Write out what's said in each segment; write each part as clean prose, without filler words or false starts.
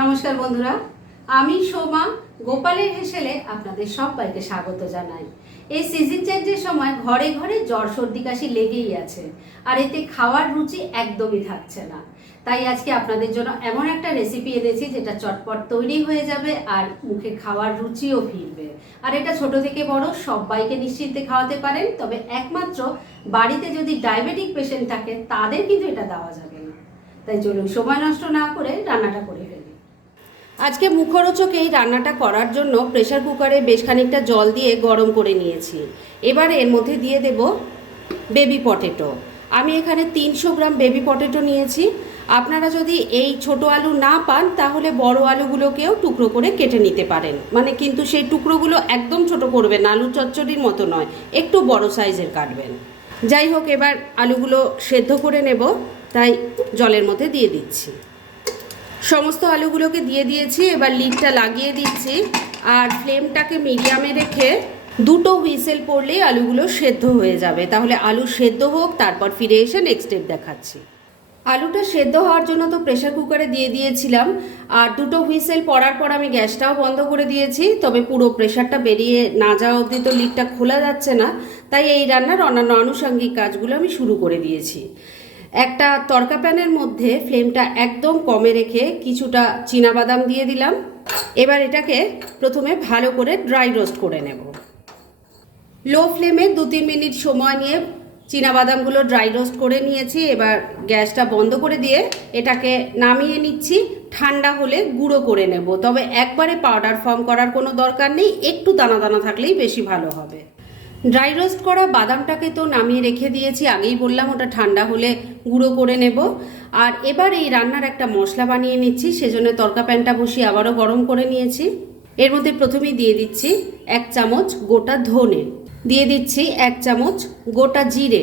নমস্কার বন্ধুরা, আমি সোমা গোপালের হেসেলে আপনাদের সবাইকে স্বাগত জানাই। এই সিজন চেঞ্জের সময় ঘরে ঘরে জ্বর সর্দি কাশি লেগেই আছে, আর এতে খাওয়ার রুচি একদমই থাকছে না। তাই আজকে আপনাদের জন্য এমন একটা রেসিপি এনেছি যেটা চটপট তৈরি হয়ে যাবে আর মুখে খাওয়ার রুচিও ফিরবে। আর এটা ছোট থেকে বড় সবাইকে নিশ্চিন্তে খাওয়াতে পারেন, তবে একমাত্র বাড়িতে যদি ডায়াবেটিক পেশেন্ট থাকে তাদের কিন্তু এটা দেওয়া যাবে না। তাই চলুন সময় নষ্ট না করে রান্নাটা করে ফেলি। আজকে মুখরোচক এই রান্নাটা করার জন্য প্রেসার কুকারে বেশ খানিকটা জল দিয়ে গরম করে নিয়েছি। এবার এর মধ্যে দিয়ে দেব বেবি পটেটো। আমি এখানে 300 গ্রাম বেবি পটেটো নিয়েছি। আপনারা যদি এই ছোট আলু না পান তাহলে বড় আলুগুলোকেও টুকরো করে কেটে নিতে পারেন, মানে কিন্তু সেই টুকরোগুলো একদম ছোট করবেন, আলু চচ্চড়ির মতো নয়, একটু বড় সাইজের কাটবেন। যাই হোক, এবার আলুগুলো সেদ্ধ করে নেব, তাই জলের মধ্যে দিয়ে দিচ্ছি। সমস্ত আলুগুলোকে দিয়ে দিয়েছি। এবার লিডটা লাগিয়ে দিচ্ছি আর ফ্লেমটাকে মিডিয়ামে রেখে 2টো হুইসেল পড়লেই আলুগুলো সেদ্ধ হয়ে যাবে। তাহলে আলু সেদ্ধ হোক, তারপর ফিরে এসে নেক্সট স্টেপ দেখাচ্ছি। আলুটা সেদ্ধ হওয়ার জন্য তো প্রেসার কুকারে দিয়ে দিয়েছিলাম, আর 2টো হুইসেল পড়ার পর আমি গ্যাসটাও বন্ধ করে দিয়েছি। তবে পুরো প্রেসারটা বেরিয়ে না যাওয়া অবধি তো লিডটা খোলা যাচ্ছে না, তাই এই রান্নার অন্যান্য আনুষঙ্গিক কাজগুলো আমি শুরু করে দিয়েছি। একটা তড়কা প্যানের মধ্যে ফ্লেমটা একদম কমে রেখে কিছুটা চীনাবাদাম দিয়ে দিলাম। এবার এটাকে প্রথমে ভালো করে ড্রাই রোস্ট করে নেব। লো ফ্লেমে 2-3 মিনিট সময় নিয়ে চীনাবাদামগুলো ড্রাই রোস্ট করে নিয়েছি। এবার গ্যাসটা বন্ধ করে দিয়ে এটাকে নামিয়ে নিচ্ছি। ঠান্ডা হলে গুঁড়ো করে নেব, তবে একবারে পাউডার ফর্ম করার কোনো দরকার নেই, একটু দানা দানা থাকলেই বেশি ভালো হবে। ড্রাই রোস্ট করা বাদামটাকে তো নামিয়ে রেখে দিয়েছি, আগেই বললাম ওটা ঠান্ডা হলে গুঁড়ো করে নেব। আর এবার এই রান্নার একটা মশলা বানিয়ে নিচ্ছি, সেজন্য তড়কা প্যানটা বসিয়ে আবারও গরম করে নিয়েছি। এর মধ্যে প্রথমেই দিয়ে দিচ্ছি 1 চামচ গোটা ধনে, দিয়ে দিচ্ছি 1 চামচ গোটা জিরে,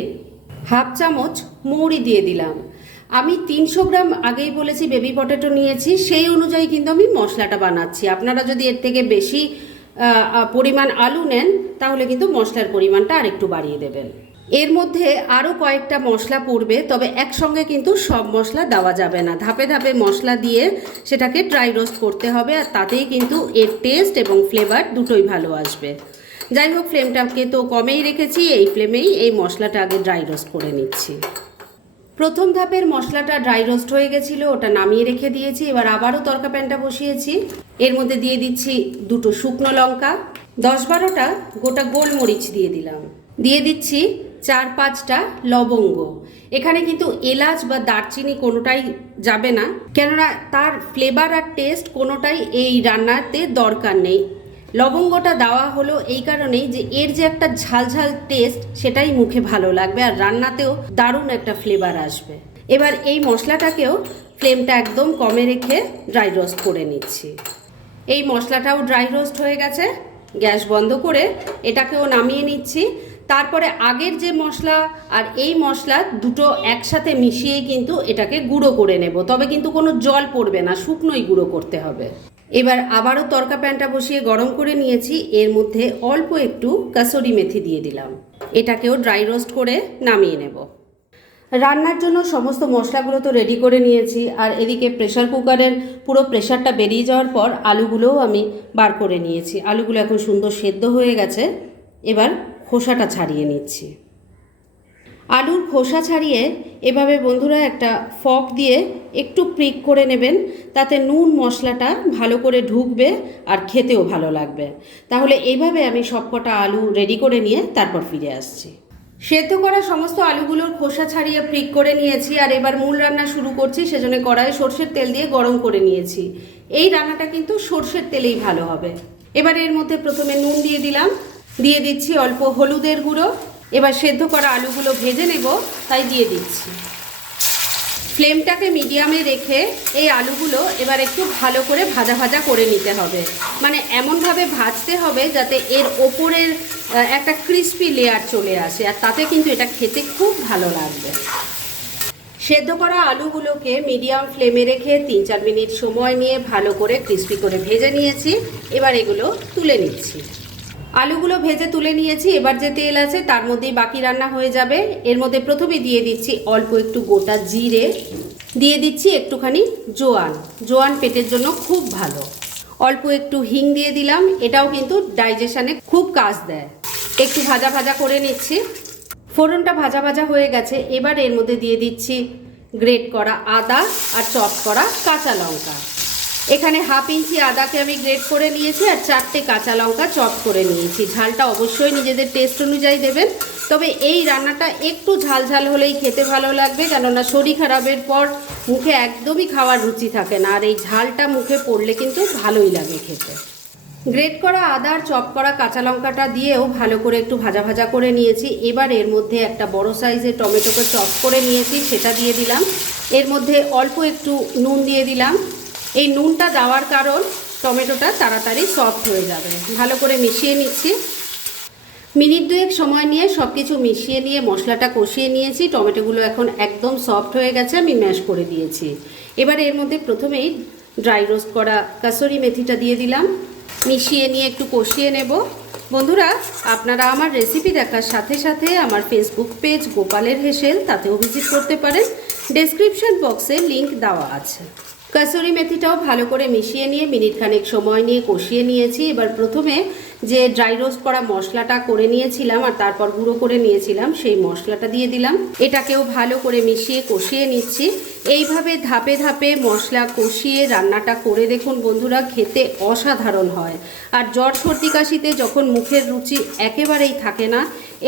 হাফ চামচ মৌরি দিয়ে দিলাম। আমি 300 গ্রাম আগেই বলেছি বেবি পটেটো নিয়েছি, সেই অনুযায়ী কিন্তু আমি মশলাটা বানাচ্ছি। আপনারা যদি এর থেকে বেশি পরিমাণ আলু নেন তাহলে কিন্তু মশলার পরিমাণটা আরেকটু বাড়িয়ে দেবেন। এর মধ্যে আরও কয়েকটা মশলা পড়বে, তবে একসঙ্গে কিন্তু সব মশলা দেওয়া যাবে না, ধাপে ধাপে মশলা দিয়ে সেটাকে ড্রাই রোস্ট করতে হবে, আর তাতেই কিন্তু এর টেস্ট এবং ফ্লেভার দুটোই ভালো আসবে। যাই হোক, ফ্লেমটাকে তো কমেই রেখেছি, এই ফ্লেমেই এই মশলাটা আগে ড্রাই রোস্ট করে নিচ্ছি। প্রথম ধাপের মশলাটা ড্রাই রোস্ট হয়ে গেছিলো, ওটা নামিয়ে রেখে দিয়েছি। এবার আবারও তড়কা প্যানটা বসিয়েছি। এর মধ্যে দিয়ে দিচ্ছি 2টো শুকনো লঙ্কা, 10-12টা গোটা গোলমরিচ দিয়ে দিলাম, দিয়ে দিচ্ছি 4-5টা লবঙ্গ। এখানে কিন্তু এলাচ বা দারচিনি কোনোটাই যাবে না, কেননা তার ফ্লেভার আর টেস্ট কোনোটাই এই রান্নাতে দরকার নেই। লবঙ্গটা দেওয়া হলো এই কারণেই যে এর যে একটা ঝালঝাল টেস্ট সেটাই মুখে ভালো লাগবে, আর রান্নাতেও দারুণ একটা ফ্লেভার আসবে। এবার এই মশলাটাকেও ফ্লেমটা একদম কমে রেখে ড্রাই রোস্ট করে নিচ্ছি। এই মশলাটাও ড্রাই রোস্ট হয়ে গেছে, গ্যাস বন্ধ করে এটাকেও নামিয়ে নিচ্ছি। তারপরে আগের যে মশলা আর এই মশলা দুটো একসাথে মিশিয়েই কিন্তু এটাকে গুঁড়ো করে নেব, তবে কিন্তু কোনো জল পড়বে না, শুকনোই গুঁড়ো করতে হবে। এবার আবারও তড়কা প্যানটা বসিয়ে গরম করে নিয়েছি। এর মধ্যে অল্প একটু কাসুরি মেথি দিয়ে দিলাম, এটাকেও ড্রাই রোস্ট করে নামিয়ে নেব। রান্নার জন্য সমস্ত মশলাগুলো তো রেডি করে নিয়েছি, আর এদিকে প্রেসার কুকারের পুরো প্রেসারটা বেরিয়ে যাওয়ার পর আলুগুলোও আমি বার করে নিয়েছি। আলুগুলো এখন সুন্দর সেদ্ধ হয়ে গেছে। এবার খোসাটা ছাড়িয়ে নিচ্ছি। আলুর খোসা ছাড়িয়ে এভাবে বন্ধুরা একটা ফর্ক দিয়ে একটু প্রিক করে নেবেন, তাতে নুন মশলাটা ভালো করে ঢুকবে আর খেতেও ভালো লাগবে। তাহলে এইভাবে আমি সবকটা আলু রেডি করে নিয়ে তারপর ফিরে আসছি। সেদ্ধ করা সমস্ত আলুগুলোর খোসা ছাড়িয়ে প্রিক করে নিয়েছি, আর এবার মূল রান্না শুরু করছি। সেজন্য কড়াইয়ে সর্ষের তেল দিয়ে গরম করে নিয়েছি। এই রান্নাটা কিন্তু সর্ষের তেলেই ভালো হবে। এবার এর মধ্যে প্রথমে নুন দিয়ে দিলাম, দিয়ে দিচ্ছি অল্প হলুদের গুঁড়ো। এবার সেদ্ধ করা আলুগুলো ভেজে নেব, তাই দিয়ে দিচ্ছি। ফ্লেমটাকে মিডিয়ামে রেখে এই আলুগুলো এবার একটু ভালো করে ভাজা ভাজা করে নিতে হবে, মানে এমনভাবে ভাজতে হবে যাতে এর ওপরের একটা ক্রিস্পি লেয়ার চলে আসে, আর তাতে কিন্তু এটা খেতে খুব ভালো লাগবে। সেদ্ধ করা আলুগুলোকে মিডিয়াম ফ্লেমে রেখে 3-4 মিনিট সময় নিয়ে ভালো করে ক্রিস্পি করে ভেজে নিয়েছি। এবার এগুলো তুলে নিচ্ছি। আলুগুলো ভেজে তুলে নিয়েছি। এবার যে তেল আছে তার মধ্যেই বাকি রান্না হয়ে যাবে। এর মধ্যে প্রথমে দিয়ে দিচ্ছি অল্প একটু গোটা জিরে, দিয়ে দিচ্ছি একটুখানি জোয়ান। জোয়ান পেটের জন্য খুব ভালো। অল্প একটু হিং দিয়ে দিলাম, এটাও কিন্তু ডাইজেশনে খুব কাজ দেয়। একটু ভাজা ভাজা করে নিচ্ছি। ফোড়নটা ভাজা ভাজা হয়ে গেছে, এবার এর মধ্যে দিয়ে দিচ্ছি গ্রেট করা আদা আর চপ করা কাঁচা লঙ্কা। এখানে 1/2 ইঞ্চি আদাকে আমি গ্রেট করে নিয়েছি আর 4টে কাঁচা লঙ্কা চপ করে নিয়েছি। ঝালটা অবশ্যই নিজেদের টেস্ট অনুযায়ী দেবেন, তবে এই রান্নাটা একটু ঝাল ঝাল হলেই খেতে ভালো লাগবে, কেননা শরীর খারাপের পর মুখে একদমই খাওয়ার রুচি থাকে না, আর এই ঝালটা মুখে পড়লে কিন্তু ভালোই লাগে খেতে। গ্রেট করা আদা আর চপ করা কাঁচা লঙ্কাটা দিয়েও ভালো করে একটু ভাজা ভাজা করে নিয়েছি। এবার এর মধ্যে একটা বড় সাইজের টমেটোকে চপ করে নিয়েছি, সেটা দিয়ে দিলাম। এর মধ্যে অল্প একটু নুন দিয়ে দিলাম। এই নুনটা দেওয়ার কারণ টমেটোটা তাড়াতাড়ি সফট হয়ে যাবে। ভালো করে মিশিয়ে নিচ্ছি। মিনিট 2 সময় নিয়ে সব কিছু মিশিয়ে নিয়ে মশলাটা কষিয়ে নিয়েছি। টমেটোগুলো এখন একদম সফট হয়ে গেছে, আমি ম্যাশ করে দিয়েছি। এবার এর মধ্যে প্রথমেই ড্রাই রোস্ট করা কাসুরি মেথিটা দিয়ে দিলাম। মিশিয়ে নিয়ে একটু কষিয়ে নেব। বন্ধুরা, আপনারা আমার রেসিপি দেখার সাথে সাথে আমার ফেসবুক পেজ গোপালের হেসেল, তাতেও ভিজিট করতে পারেন। ডেসক্রিপশন বক্সে লিংক দেওয়া আছে। কাসুরি মেথিটাও ভালো করে মিশিয়ে নিয়ে মিনিট খানেক সময় নিয়ে কষিয়ে নিয়েছি। এবার প্রথমে যে ড্রাই রোস্ট করা মশলাটা করে নিয়েছিলাম আর তারপর গুঁড়ো করে নিয়েছিলাম, সেই মশলাটা দিয়ে দিলাম। এটাকেও ভালো করে মিশিয়ে কষিয়ে নিচ্ছি। এইভাবে ধাপে ধাপে মশলা কষিয়ে রান্নাটা করে দেখুন বন্ধুরা, খেতে অসাধারণ হয়। আর জ্বর সর্দি কাশিতে যখন মুখের রুচি একেবারেই থাকে না,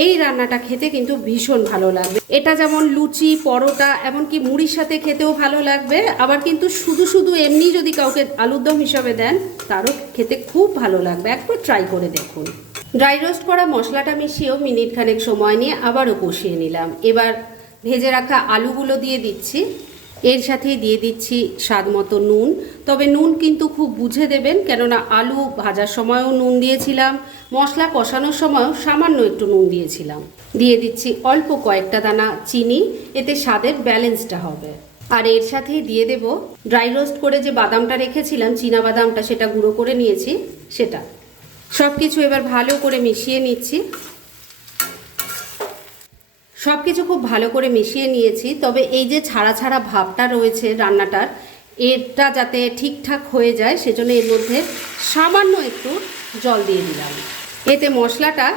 এই রান্নাটা খেতে কিন্তু ভীষণ ভালো লাগবে। এটা যেমন লুচি, পরোটা, এমনকি মুড়ির সাথে খেতেও ভালো লাগবে। আবার কিন্তু শুধু শুধু এমনি যদি কাউকে আলুর দম হিসাবে দেন, তারও খেতে খুব ভালো লাগবে। একবার ট্রাই করে দেখুন। ড্রাই রোস্ট করা মশলাটা মিশিয়েও মিনিট খানেক সময় নিয়ে আবারও কষিয়ে নিলাম। এবার ভেজে রাখা আলুগুলো দিয়ে দিচ্ছি। এর সাথেই দিয়ে দিচ্ছি স্বাদ মতো নুন। তবে নুন কিন্তু খুব বুঝে দেবেন, কেননা আলু ভাজার সময়ও নুন দিয়েছিলাম, মশলা কষানোর সময়ও সামান্য একটু নুন দিয়েছিলাম। দিয়ে দিচ্ছি অল্প কয়েকটা দানা চিনি, এতে স্বাদের ব্যালেন্সটা হবে। আর এর সাথেই দিয়ে দেব ড্রাই রোস্ট করে যে বাদামটা রেখেছিলাম, চীনা বাদামটা, সেটা গুঁড়ো করে নিয়েছি সেটা। সব কিছু এবার ভালো করে মিশিয়ে নিচ্ছি। সব কিছু খুব ভালো করে মিশিয়ে নিয়েছি। তবে এই যে ছাড়া ছাড়া ভাবটা রয়েছে রান্নাটার, এটা যাতে ঠিকঠাক হয়ে যায় সেজন্য এর মধ্যে সামান্য একটু জল দিয়ে দিলাম। এতে মশলাটা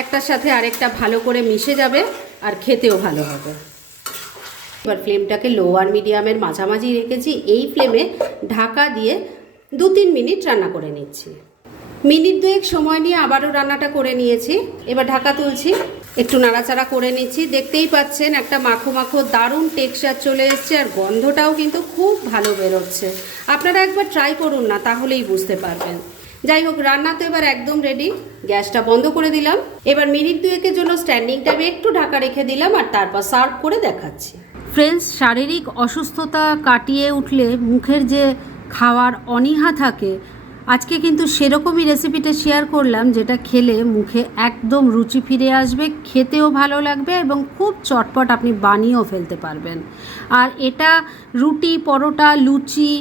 একটার সাথে আরেকটা ভালো করে মিশে যাবে আর খেতেও ভালো হবে। এবার ফ্লেমটাকে লো আর মিডিয়ামের মাঝামাঝি রেখেছি। এই ফ্লেমে ঢাকা দিয়ে 2-3 মিনিট রান্না করে নিচ্ছি। মিনিট 2 সময় নিয়ে আবারও রান্নাটা করে নিয়েছি। এবার ঢাকা তুলছি, একটু নাড়াচাড়া করে নিচ্ছি। দেখতেই পাচ্ছেন একটা মাখো মাখো দারুণ টেক্সচার চলে এসছে, আর গন্ধটাও কিন্তু খুব ভালো বেরোচ্ছে। আপনারা একবার ট্রাই করুন না, তাহলেই বুঝতে পারবেন। যাই হোক, রান্না তো এবার একদম রেডি। গ্যাসটা বন্ধ করে দিলাম। এবার মিনিট 2 জন্য স্ট্যান্ডিং টাইমে একটু ঢাকা রেখে দিলাম আর তারপর সার্ভ করে দেখাচ্ছি। ফ্রেন্ডস, শারীরিক অসুস্থতা কাটিয়ে উঠলে মুখের যে খাওয়ার অনীহা থাকে, আজকে কিন্তু সেরকমই রেসিপিটা শেয়ার করলাম, যেটা খেলে মুখে একদম রুচি ফিরে আসবে, খেতেও ভালো লাগবে এবং খুব চটপট আপনি বানিয়েও ফেলতে পারবেন। আর এটা রুটি, পরোটা, লুচি,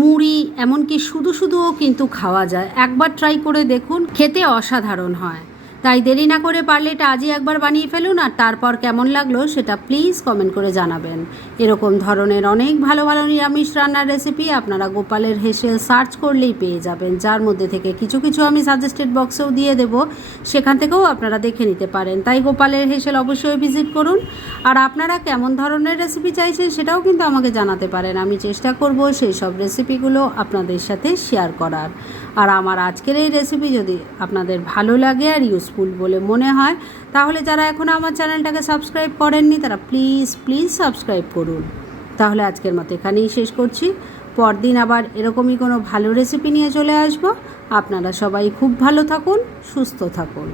মুড়ি, এমনকি শুধু শুধুও কিন্তু খাওয়া যায়। একবার ট্রাই করে দেখুন, খেতে অসাধারণ হয়। তাই দেরি না করে পারলে এটা আজই একবার বানিয়ে ফেলুন, আর তারপর কেমন লাগলো সেটা প্লিজ কমেন্ট করে জানাবেন। এরকম ধরনের অনেক ভালো ভালো নিরামিষ রান্নার রেসিপি আপনারা গোপালের হেসেল সার্চ করলেই পেয়ে যাবেন, যার মধ্যে থেকে কিছু কিছু আমি সাজেস্টেড বক্সেও দিয়ে দেব, সেখান থেকেও আপনারা দেখে নিতে পারেন। তাই গোপালের হেসেল অবশ্যই ভিজিট করুন। আর আপনারা কেমন ধরনের রেসিপি চাইছেন সেটাও কিন্তু আমাকে জানাতে পারেন। আমি চেষ্টা করব সেই সব রেসিপিগুলো আপনাদের সাথে শেয়ার করার। আর আমার আজকের এই রেসিপি যদি আপনাদের ভালো লাগে আর ইউজফুল বলে মনে হয়, তাহলে যারা এখনও আমার চ্যানেলটাকে সাবস্ক্রাইব করেননি তারা প্লিজ সাবস্ক্রাইব করুন। তাহলে আজকের মতো এখানেই শেষ করছি। পরদিন আবার এরকমই কোনো ভালো রেসিপি নিয়ে চলে আসব। আপনারা সবাই খুব ভালো থাকুন, সুস্থ থাকুন।